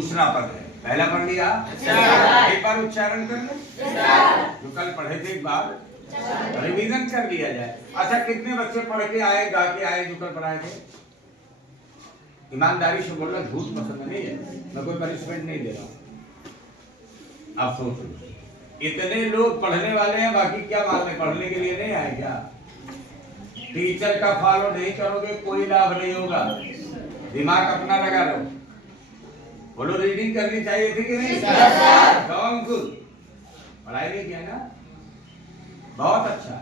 दूसरा पद है, पहला पढ़ लिया, एक बार उच्चारण कर लो, जो कल पढ़े थे एक बार रिवीजन कर लिया जाए। अच्छा, कितने बच्चे पढ़ के आए, गा के आए जो कल पढ़ाए थे? ईमानदारी से बोलना, झूठ पसंद नहीं है, मैं कोई पनिशमेंट नहीं दे रहा हूं। आप सोचो, इतने लोग पढ़ने वाले हैं, बाकी क्या बात है, पढ़ने के लिए नहीं आए क्या? टीचर का फॉलो नहीं करोगे कोई लाभ नहीं होगा, दिमाग अपना लगा लो। बोलो, रीडिंग करनी चाहिए थी कि नहीं? कौन गुड पढ़ाई नहीं किया ना, बहुत अच्छा।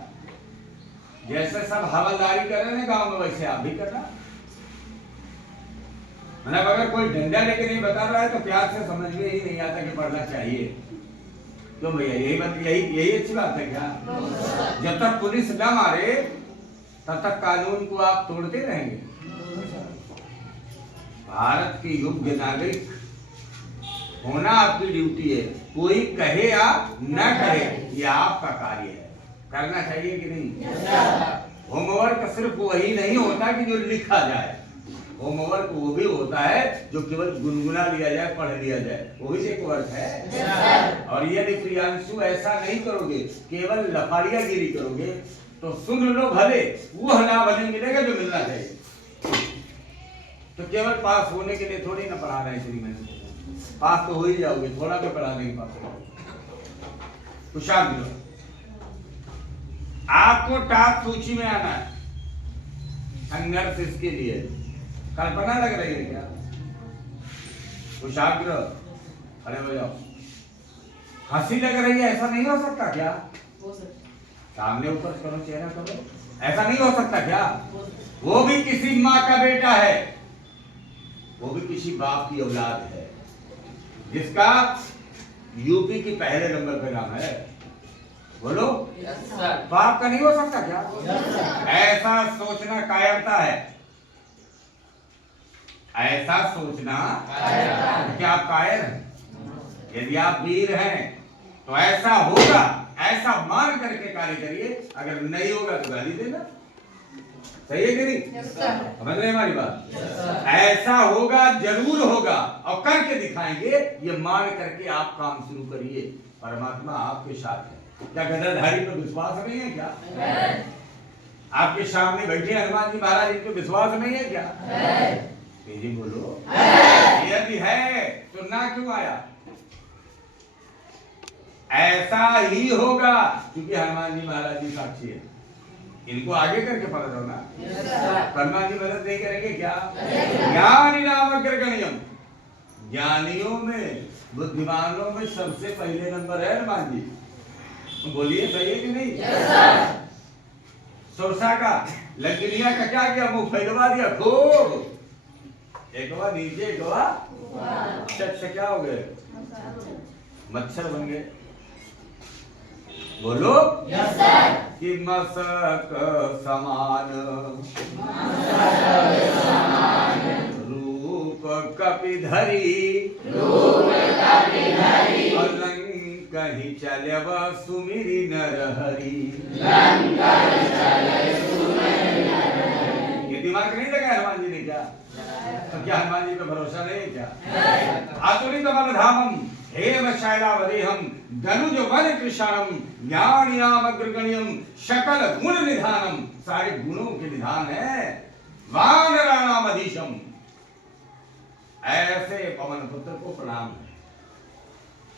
जैसे सब हवलदारी कर रहे हैं गांव में, वैसे आप भी करना। मतलब अगर कोई डंडा लेके नहीं बता रहा है तो प्यार से समझ में ही नहीं आता कि पढ़ना चाहिए। तो भैया यही अच्छी बात है क्या? जब तक पुलिस न मारे तब तक कानून को आप तोड़ते रहेंगे। भारत की योग्य नागरिक होना आपकी ड्यूटी है, कोई कहे या न कहे ये आपका कार्य है, करना चाहिए कि नहीं? होमवर्क सिर्फ वही नहीं होता कि जो लिखा जाए, होमवर्क वो भी होता है जो केवल गुनगुना लिया जाए, पढ़ लिया जाए, वो भी एक वर्क है। और यदि प्रियांशु ऐसा नहीं करोगे, केवल लफाड़ियागिरी करोगे, तो सुन लो भले, वो लाभ नहीं मिलेगा जो मिलना चाहिए। तो केवल पास होने के लिए थोड़ी ना पढ़ा रहे श्रीमान, पास तो हो ही जाओगे, थोड़ा भी पढ़ा देंगे पास। कुशाल मिलो, आपको टास्क सूची में आना है, संघर्ष इसके लिए। कल्पना लग रही है क्या? कुशाग्र, अरे हो जाओ। हंसी लग रही है, ऐसा नहीं हो सकता क्या? हो सकता। सामने ऊपर करो, चेहरा करो, ऐसा नहीं हो सकता क्या? वो भी किसी माँ का बेटा है, वो भी किसी बाप की औलाद है, जिसका यूपी की पहले नंबर पे नाम है। बोलो, बाप का नहीं हो सकता क्या? ऐसा सोचना कायरता है, ऐसा सोचना क्या आप कायर हैं? यदि आप वीर हैं तो ऐसा होगा, ऐसा मान करके कार्य करिए, अगर नहीं होगा तो गाली देना। सही है कि नहीं? समझ रहे हमारी बात? ऐसा होगा, जरूर होगा, और करके दिखाएंगे, ये मान करके आप काम शुरू करिए। परमात्मा आपके साथ है। क्या गदाधारी पर विश्वास नहीं है क्या? आपके सामने बैठे हनुमान जी महाराज, इनको विश्वास नहीं है क्या? तेजी बोलो, यदि है तो ना क्यों आया? ऐसा ही होगा, क्योंकि हनुमान जी महाराज जी साक्षी है। इनको आगे करके पता दो ना, हनुमान जी मदद नहीं करेंगे क्या? ज्ञानी नाम अग्रगण्यम, ज्ञानियों में, बुद्धिमानों में सबसे पहले नंबर है हनुमान जी। बोलिए, सही है कि नहीं? सुरसा का, लंगनिया का क्या किया? मुंह फैलवा दिया खूब, एक बार नीचे, एक बार से क्या हो गए? मच्छर बन गए। बोलो, कि मसक समान रूप कपिधरी, कहीं चले सुमिरी नरहरी। ये दिमाग नहीं लगा हनुमान जी ने क्या? तो क्या हनुमान जी पे भरोसा नहीं है क्या? आतुलित बलधामम हेम शैलावदेहम धनुज वन कृशाणम ज्ञानियाम अग्रगण्यम सकल गुण निधानम, सारे गुणों के निधान है। वानराणाम अधीशम, ऐसे पवन पुत्र को प्रणाम है।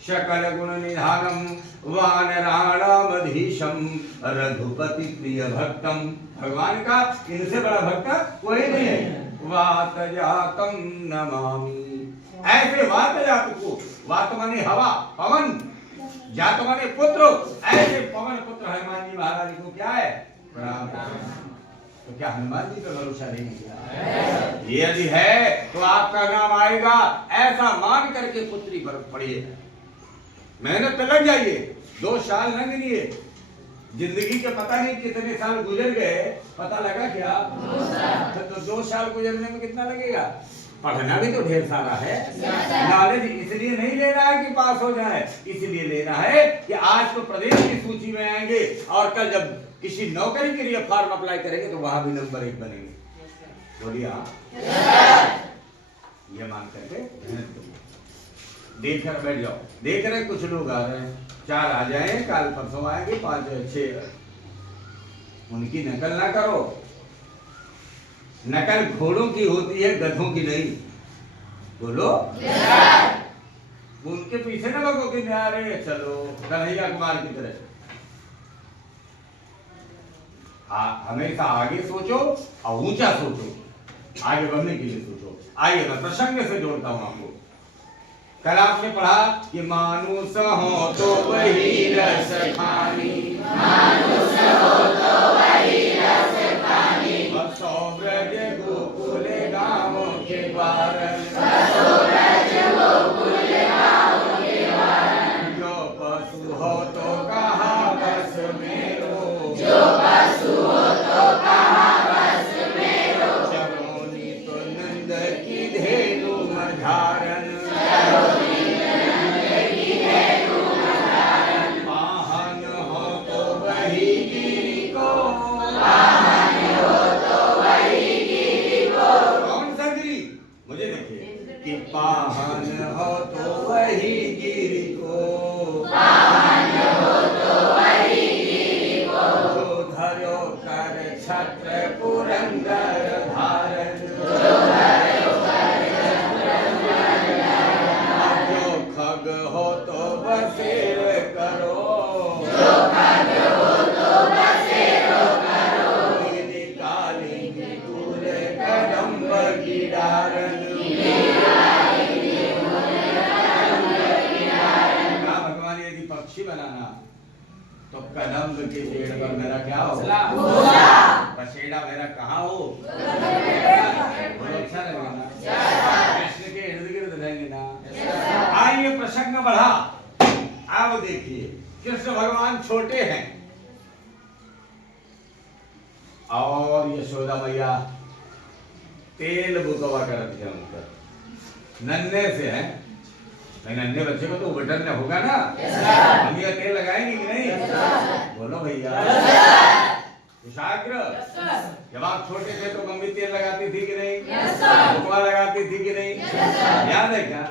सकल गुण निधानम वानराणाम अधीशम रघुपति प्रिय भक्तम, भगवान का इनसे बड़ा भक्त कोई नहीं है। वात जातम नमामि, ऐसे वात जात को, वात माने हवा, पवन, जात माने पुत्र, ऐसे पवन पुत्र हनुमान जी महाराज को क्या है? प्रणाम। तो क्या हनुमान जी पे भरोसा नहीं किया? यदि है तो आपका नाम आएगा, ऐसा मान करके पुत्री पर पड़िए, मेहनत पे लग जाइए। 2 साल लग लिए, जिंदगी के पता नहीं कितने साल गुजर गए, पता लगा क्या? तो 2 साल गुजरने में कितना लगेगा? पढ़ना भी तो ढेर सारा है। नॉलेज इसलिए नहीं लेना है कि पास हो जाए, इसलिए लेना है कि आज तो प्रदेश की सूची में आएंगे, और कल जब किसी नौकरी के लिए फॉर्म अप्लाई करेंगे तो वहां भी नंबर 1 बनेंगे। बोलिए हाँ, ये मान करके मेहनत करिए। देख कर बैठ जाओ। देख रहे कुछ लोग आ रहे हैं, 4 आ जाए, कल परसों आएंगे, 5 6, उनकी नकल ना करो। नकल घोड़ों की होती है, गधों की नहीं। बोलो उनके पीछे ना लगो कि आ रहे हैं, चलो कन्हैया कुमार की तरह। हमेशा आगे सोचो और ऊंचा सोचो, आगे बढ़ने के लिए सोचो। आइए मैं प्रसंग से जोड़ता हूं आपको। कल आपने पढ़ा कि मानुष हो तो वही रस खानी, मानुष हो तो वही रस खानी, बसो ब्रज गोकुल गाँव के बारन, बसो ब्रज गोकुल गाँव के बारन, जो पशु हो तो कहा बस मेरो, जो पशु हो तो कहा बस मेरो, चरोनी तो नंद की धेनु मझारन, पाहन हो तो वही गिरी को, पाहन हो तो वही गिरी को। कौन सा गिरी? मुझे देखिए कि पाहन हो तो वही गिरी को, पाहन हो तो वही गिरी को, जो धरो कर छत्र पुरंदर धारन, जो धरो कर खग हो तो बसेर करो, जो खग हो तो बसेर करो, निकालेंगे दूर कदम्ब की डारन, भगवान यदि पक्षी बनाना तो कदम्ब के पेड़ पर मेरा क्या होगा? पसेड़ा मेरा कहाँ हो? अच्छा लगेगा ना, कृष्ण के इर्द गिर्द रहेंगे ना। आइए प्रसंग बढ़ा। अब देखिए कृष्ण भगवान छोटे हैं और यशोदा मैया तेल बुकवा करते हैं उनका, नन्हे से हैं। नन्हे बच्चे को तो बटन होगा ना, मम्मी तेल लगाएंगे कि नहीं? बोलो भैया। कुशाग्र, जब आप छोटे थे तो मम्मी तेल लगाती थी कि नहीं? बुकवा लगाती थी कि नहीं? याद है क्या?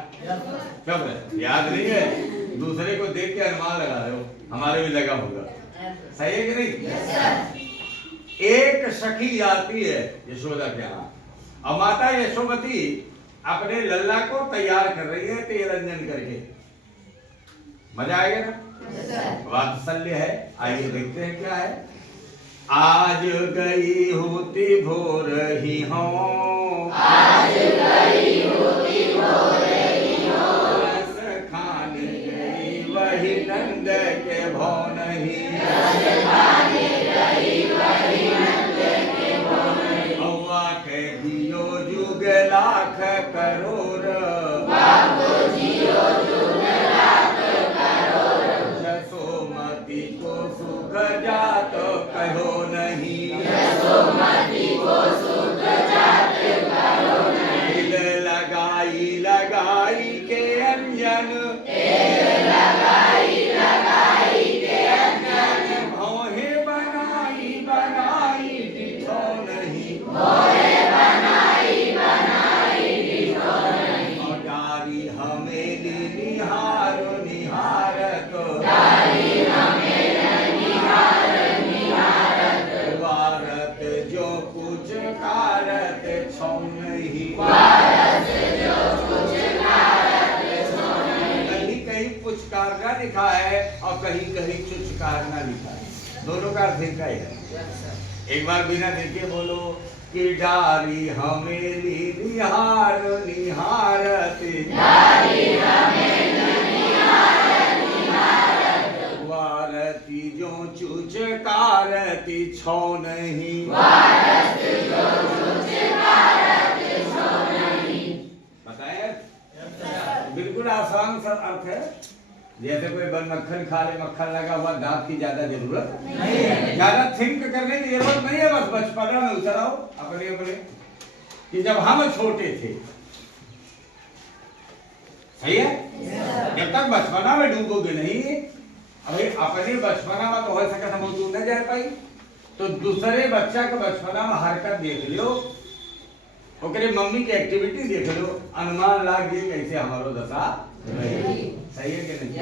कब है? याद नहीं है? दूसरे को देख के अनुमान लगा रहे हो, हमारे भी लगा होगा। सही है कि नहीं? एक सखी आती है यशोदा के यहाँ और माता यशोमती अपने लल्ला को तैयार कर रही है तेल रंजन करके। मजा आएगा ना? वात्सल्य है। आइए देखते हैं क्या है। आज गई होती भोर ही हो, आज गई होती भोर ही हो, रस खाने गई वही नंद के भवन ही, रस खाने गई वही नंद के भवन ही, हवा के जियो जुग लाख करोड़, बाबू जियो जुग लाख करोड़, यशोमती को सुख जात कहो नहीं, यशोमती को सुख जात कहो नहीं, दिल लगाई लगाई के अंजन, दिल लगाई लगाई के अंजन, भौहे बनाई बनाई दिखो नहीं, भौहे बनाई बनाई दिखो नहीं, और डारी हमेली निहार निहार तो, डारी हमेली निहार वारत जो कुछ कारत छौ नहीं, वारत जो कुछ कारत छौ नहीं, कहीं कहीं पुचकारना लिखा है और कहीं कहीं चुचकारना लिखा है। दोनों का अर्थ एक ही है। एक बार बिना देखे बोलो कि डारी हमेली निहार निहारत, डारी हमेली निहार निहारत, वारती जो चुच कारती छौ नहीं, वारत जो चुच कारती छौ नहीं। बताए? बिल्कुल आसान सा अर्थ है। जैसे कोई बन मक्खन खा ले, मक्खन लगा हुआ, दांत की ज्यादा जरूरत नहीं है, ज्यादा थिंक करने की जरूरत नहीं है। बस बचपना में उतर आओ अपने अपने कि जब हम छोटे थे। सही है? जब तक बचपना में डूबोगे नहीं, अभी अपने बचपना में तो हो सके हम दूर न जा पाई, तो दूसरे बच्चा का बचपना में हरकत देख लो ओकरे मम्मी के एक्टिविटी देख लो, अनुमान लाग गई कैसे हमारो दशा सही है कि नहीं।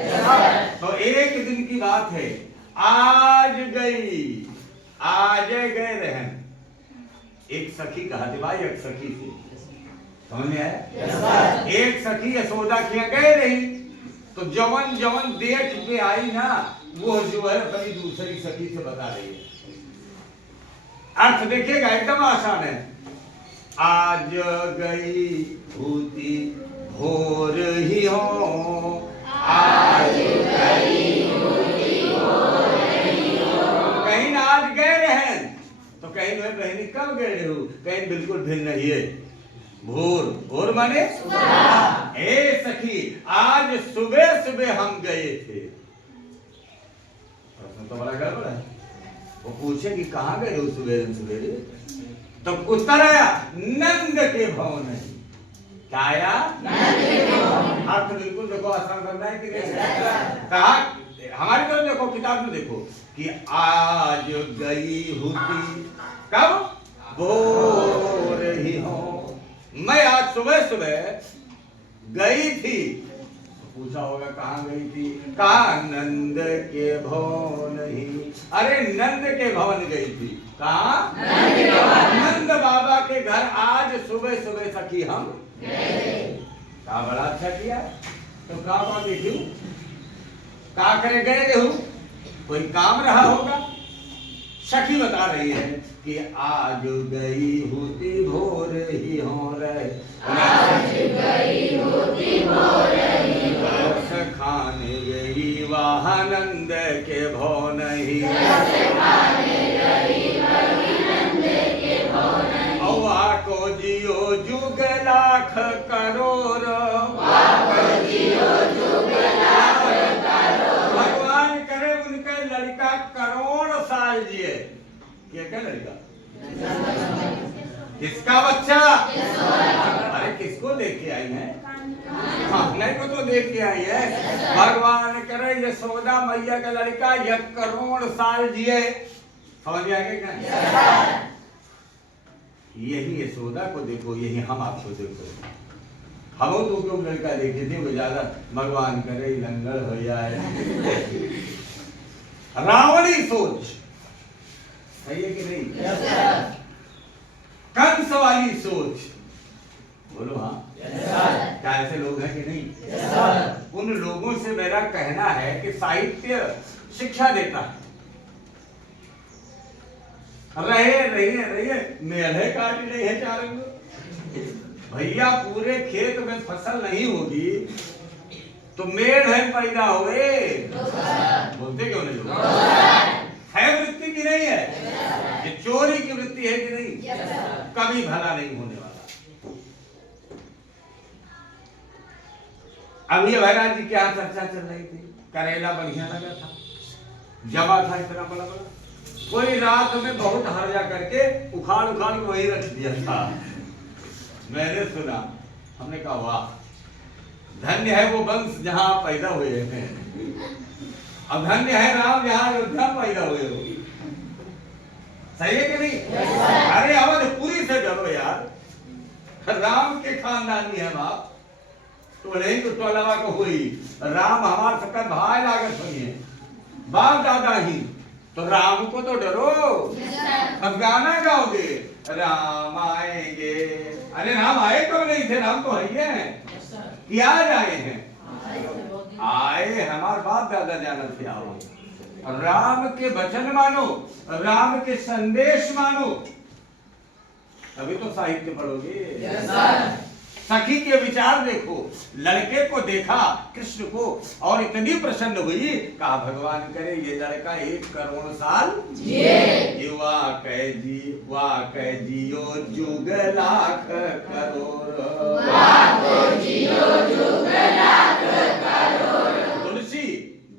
तो एक दिन की बात है, आज गए रहन एक सखी कहते भाई, एक सखी थी, समझ में आया। एक सखी यशोदा किया गए रही, तो जवन जवन देख के आई ना, वो जो है अपनी दूसरी सखी से बता रही है। अर्थ देखिएगा एकदम आसान है। आज गई होती भोर ही हो, आज गई होती भोर ही हो। कहीं ना आज गए रहे तो कहीं में बहनी कब गए हो, कहीं बिल्कुल भिन्न नहीं है। भोर माने ए सखी, आज सुबह सुबह हम गए थे। प्रश्न तो बड़ा गड़बड़ है। वो पूछे कि कहाँ गए हो सुबह सवेरे, तो उत्तर आया नंद के भवन। क्या आया? अर्थ बिल्कुल देखो आसान करना है कि कहा, हमारी तरफ देखो, किताब में देखो कि आज गई होती कब, भोर ही हो। मैं आज सुबह सुबह गई थी, पूछा होगा कहाँ गई थी, कहा नंद के भवन ही। अरे नंद के भवन गई थी, कहा नंद बाबा के घर आज सुबह सुबह सखी हम कहा। बड़ा अच्छा किया। तो कहा देखू कहा करे गए हो, कोई काम रहा होगा। सखी बता रही है कि आज गई होती भोर ही हो रे, आज गई होती भोर ही हो। रस खाने गई वहाँ नंद के भवन ही, रस खाने गई वहीं नंद के भवन ही। औवा को जियो जुग लाख करोड़, को जियो जुग लाख करोड़। भगवान करे उनके लड़का करोड़ साल जिए। क्या लड़का, किसका बच्चा? अरे किसको देख के आई है? अपने को तो देख के आई है। भगवान करे यशोदा मैया का लड़का 1 करोड़ साल जिए। समझ में आ गया क्या? यही यशोदा को देखो, यही हम आपको देखो। हम तो क्यों लड़का देखे थे वो ज्यादा, भगवान करे लंगड़ हो जाए। रावणी सोच सही है कि नहीं? कंस वाली सोच, बोलो हाँ। क्या ऐसे लोग हैं कि नहीं? उन लोगों से मेरा कहना है कि साहित्य शिक्षा देता है। रहिए मेढ़े काट नहीं है चारों भैया, पूरे खेत में फसल नहीं होगी तो मेढ़ पैदा हुए, बोलते क्यों नहीं लोग? है वृत्ति की नहीं है, ये चोरी की वृत्ति है कि नहीं? कभी भला नहीं होने वाला। अभी अभयराज जी क्या चर्चा चल रही थी, करेला बढ़िया लगा था, जमा था इतना बड़ा बड़ा, कोई रात में बहुत हर्जा करके उखाड़ के वही रख दिया था। मैंने सुना, हमने कहा वाह, धन्य है वो वंश जहां पैदा हुए हैं, अब धन्य है राम जहां अयोध्या पैदा हुए हो। सही है कि नहीं? अरे अवधपुरी से डरो यार, राम के खानदानी है बाप, तो नहीं तो टोलवा को हुई, राम हमारे सबका भाई लागत हुई है, बाप दादा ही, तो राम को तो डरो। अब गाना गाओगे राम आएंगे, अरे राम आए कब नहीं थे, राम तो है कि आज आए हैं, आए हमारे बाप दादा जाना थे। आओ राम के वचन मानो, राम के संदेश मानो, तभी तो साहित्य पढ़ोगे। सखी के विचार देखो, लड़के को देखा कृष्ण को और इतनी प्रसन्न हुई, कहा भगवान करे ये लड़का 1 करोड़ साल जिए, वाह कह जियो जुग लाख करोड़, तुलसी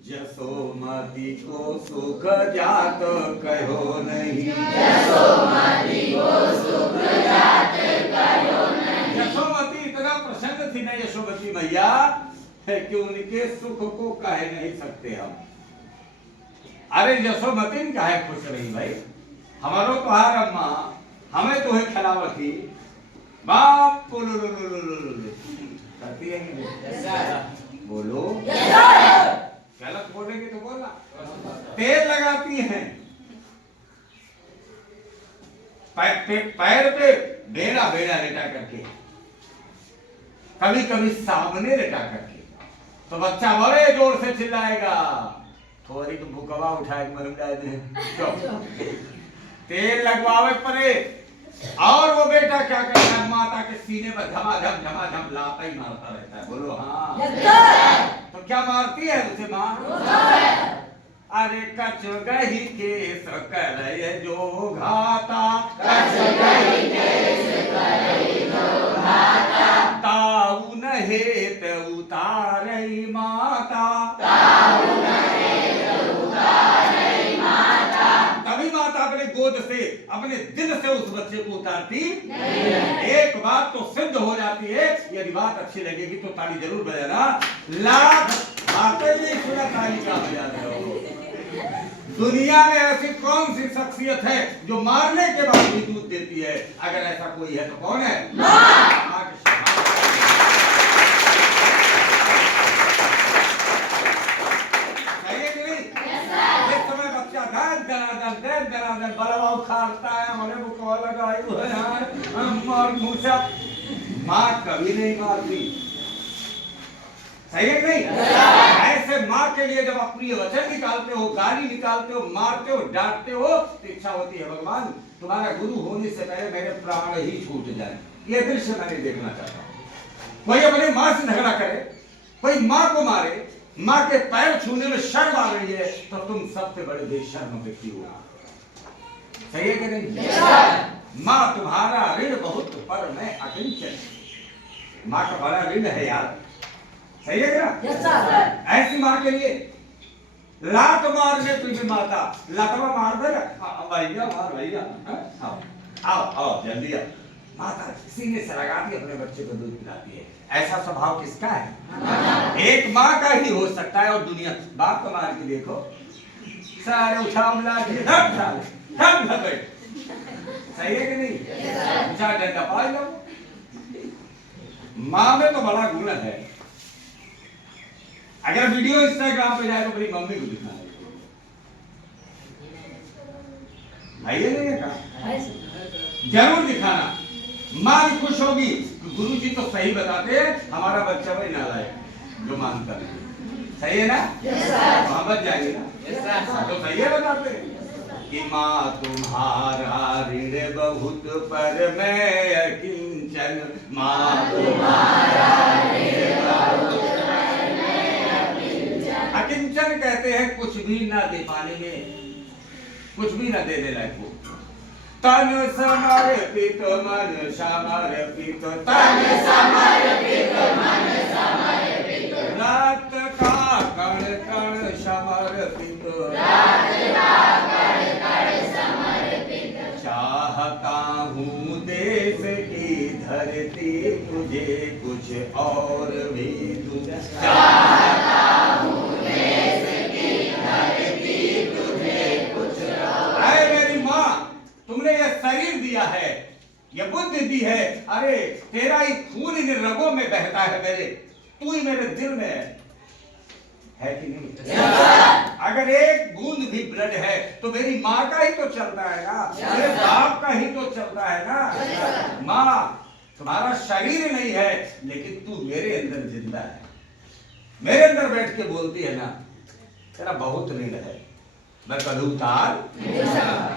जसोमती को सुख जात कहो नहीं, यशोमती को सुख जात कहो नहीं। यशोमती इतना प्रसन्न थी ना यशोमती मैया कि उनके सुख को कह नहीं सकते हम। अरे यशोमती काहे खुश रही भाई, हमारो तुहार अम्मा हमें तुम्हें खिलावती, बाप करती है कि नहीं? बोलो गलत बोलेंगे तो बोलना। तेल लगाती हैं पैर पे बेड़ा बेड़ा लेटा करके, कभी कभी सामने लेटा करके, तो बच्चा बड़े जोर से चिल्लाएगा, थोड़ी तो भूकवा उठाए तेल लगवावे पड़े, और वो बेटा क्या करता है, माता के सीने पर झमाझम लाता ही मारता रहता है। बोलो हाँ। तो क्या मारती है उसे माँ? अरे कछु गही केस करे जो घाता, ताऊ नहेत उतारई माता, तभी माता अपने गोद से, अपने दिल से उस बच्चे को उतारती नहीं। एक बात तो सिद्ध हो जाती है, यदि बात अच्छी लगेगी तो ताली जरूर बजाना। लाख बातें नहीं सुना, ताली का बजा रहे हो। दुनिया में ऐसी कौन सी शख्सियत है जो मारने के बाद भी दूध देती है? अगर ऐसा कोई है तो कौन है? माँ। बलवा उखाड़ता है, हमारे बुकवा लगाई हुए हैं और मूसा, माँ कभी नहीं मारती। सही है नहीं? ऐसे माँ के लिए जब अप्रिय वचन निकालते हो, गाली निकालते हो, मारते हो, डांटते हो, तो इच्छा होती है भगवान तुम्हारा गुरु होने से पहले मेरे प्राण ही छूट जाए। ये दृश्य मैंने देखना चाहता हूँ। कोई अपने माँ से झगड़ा करे, कोई माँ को मारे, माँ के पैर छूने में शर्म आ रही है, तो तुम सबसे बड़े बेशर्म व्यक्ति हो। सही है कि नहीं? माँ तुम्हारा ऋण बहुत, पर मैं अकिंचन। माँ का बड़ा ऋण है यार। सही है क्या? ऐसी माँ के लिए लात मारने तुझे भी माता, लातवा मार दे भैया, मार भैया, आओ आओ जल्दी आओ। माता सीने से लगाती अपने बच्चे को दूध पिलाती है। ऐसा स्वभाव किसका है? एक माँ का ही हो सकता है। और दुनिया बाप को मार के देखो, सारे उठा मिला के सही है कि नहीं? उठा डंडा पाल लो। माँ में तो बड़ा गुण है। अगर वीडियो इंस्टाग्राम पे जाए तो मेरी मम्मी को दिखाना भाई नहीं कहा, जरूर दिखाना। माँ भी खुश होगी, गुरुजी तो सही बताते हैं, हमारा बच्चा भाई नालायक जो मानता है। सही है ना? वहां बच जाएंगे ना? तो सही है बताते हैं कि माँ तुम्हारा ऋण बहुत, पर मैं अकिंचन। माँ तुम्हारा ऋण बहुत, अकिंचन कहते हैं कुछ भी ना दे पाने में, कुछ भी ना देने लायक हो। तन समर्पित मन समर्पित, तन समर्पित मन समर्पित, रात का कण कण समर्पित, रात का कण कण समर्पित, चाहता हूँ देश की धरती तुझे कुछ और भी तुझे, चाहता हूँ तुमने ये शरीर दिया है, ये बुद्धि दी है। अरे तेरा ही खून इन रगों में बहता है मेरे, तू ही मेरे दिल में है कि नहीं? अगर एक बूंद भी ब्लड है तो मेरी माँ का ही तो चलता है ना, मेरे बाप का ही तो चलता है ना। माँ तुम्हारा शरीर नहीं है, लेकिन तू मेरे अंदर जिंदा है, मेरे अंदर बैठ के बोलती है ना। तेरा बहुत ऋण है, मैं कभी उतार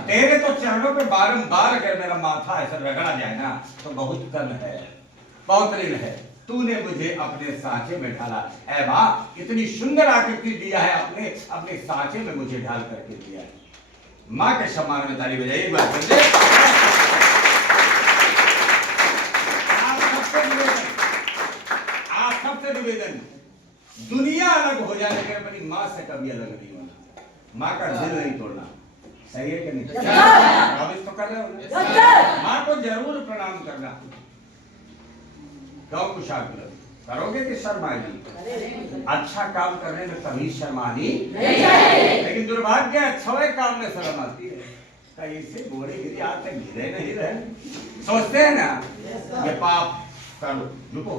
तेरे तो चरणों पे बारंबार अगर मेरा माथा ऐसा रगड़ा जाए ना तो बहुत कम है, बहुत ऋण है। तूने मुझे अपने सांचे में ढाला। ऐ माँ, इतनी सुंदर आकृति दिया है, अपने अपने सांचे में मुझे ढाल करके दिया है। माँ के सम्मान में ताली बजाइए एक बार। आप सबसे निवेदन, दुनिया अलग हो जाए लेकिन अपनी माँ से कभी अलग नहीं होना, माँ का दिल नहीं तोड़ना। सही है कि नहीं? प्रॉमिस तो कर रहे हो? माँ को जरूर प्रणाम करना। क्यों कुशाग्र करोगे कि शर्म आएगी? अच्छा काम करने में कभी शर्म आनी नहीं, लेकिन दुर्भाग्य अच्छे काम में शर्म आती है। कैसे घोड़े गिरी आज तक गिरे नहीं रहे। सोचते हैं ना ये पाप। सर झुको,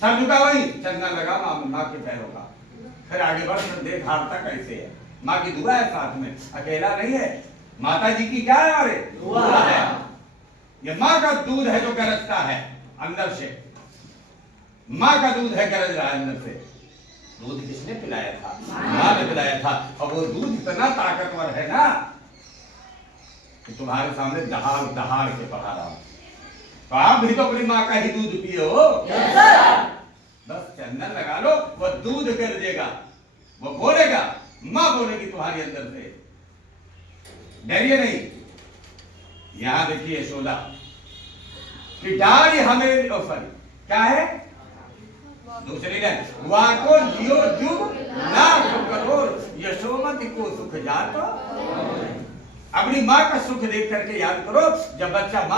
सर झुका वही, चंदन लगा माँ के पैरों का, फिर आगे बढ़ देख हारता कैसे है। माँ की दुआ है साथ में, अकेला नहीं है। माता जी की क्या है? अरे दुआ है। ये माँ का दूध है जो गरजता है अंदर से, माँ का दूध है गरज रहा है अंदर से। दूध किसने पिलाया था? माँ ने पिलाया था। और वो दूध इतना ताकतवर है ना कि तुम्हारे सामने दहाड़ दहाड़ के पढ़ा रहा हूं। तो आप भी तो अपनी माँ का ही दूध पियो। बस चंदन लगा लो, वो दूध गरजेगा, वो बोलेगा, माँ बोलेगी तुम्हारी अंदर से। डरिए नहीं। यहां देखिए यशोदा कि डाली हमें, सॉरी क्या है दूसरी लाइन, वाको जियो जुग ना करोड़ यशोमति को सुख जातो। अपनी माँ का सुख देख करके याद करो, जब बच्चा